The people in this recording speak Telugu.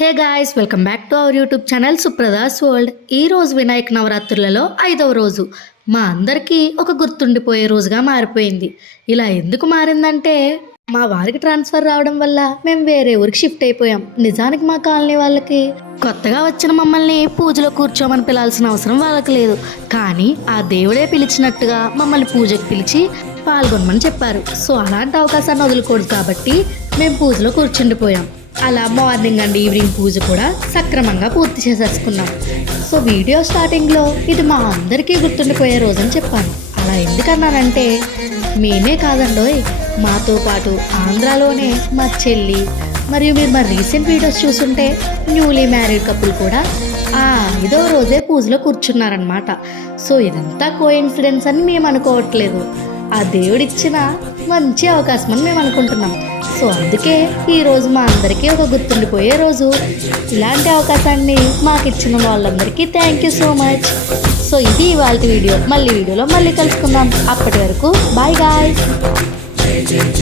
Hey guys, welcome back to our YouTube channel Supradas world. ఈ రోజు వినాయక నవరాత్రులలో 5వ రోజు. మా అందరికీ ఒక గుర్తుండిపోయే రోజుగా మారిపోయింది. ఇలా ఎందుకు మారిందంటే మా వారికి ట్రాన్స్ఫర్ రావడం వల్ల మేము వేరే ఊరికి షిఫ్ట్ అయిపోయాం. నిజానికి మా కాలనీ వాళ్ళకి కొత్తగా వచ్చిన మమ్మల్ని పూజలో కూర్చోమని పిలాల్సిన అవసరం వాళ్ళకి లేదు. కానీ ఆ దేవుడే పిలిచినట్టుగా మమ్మల్ని పూజకు పిలిచి పాల్గొనమని చెప్పారు. సో అలాంటి అవకాశాన్ని వదులుకోడు కాబట్టి మేము పూజలో కూర్చుండిపోయాం. అలా మార్నింగ్ అండ్ ఈవినింగ్ పూజ కూడా సక్రమంగా పూర్తి చేసేసుకున్నాం. సో వీడియో స్టార్టింగ్లో ఇది మా అందరికీ గుర్తుండిపోయే రోజు అని చెప్పాను. అలా ఎందుకన్నానంటే మేమే కాదండోయ్, మాతో పాటు ఆంధ్రాలోనే మా చెల్లి మరియు మీరు మా రీసెంట్ వీడియోస్ చూస్తుంటే న్యూలీ మ్యారీడ్ కపుల్ కూడా ఆ 5వ రోజే పూజలో కూర్చున్నారనమాట. సో ఇదంతా కోఇన్సిడెన్స్ అని మేము అనుకోవట్లేదు, ఆ దేవుడిచ్చిన మంచి అవకాశం అని మేము అనుకుంటున్నాం. సో అందుకే ఈరోజు మా అందరికీ ఒక గుర్తుండిపోయే రోజు. ఇలాంటి అవకాశాన్ని మాకు ఇచ్చిన వాళ్ళందరికీ thank you so much. So ఇది ఇవాళ వీడియో. వీడియోలో మళ్ళీ కలుసుకుందాం. అప్పటి వరకు బాయ్ గాయ్స్.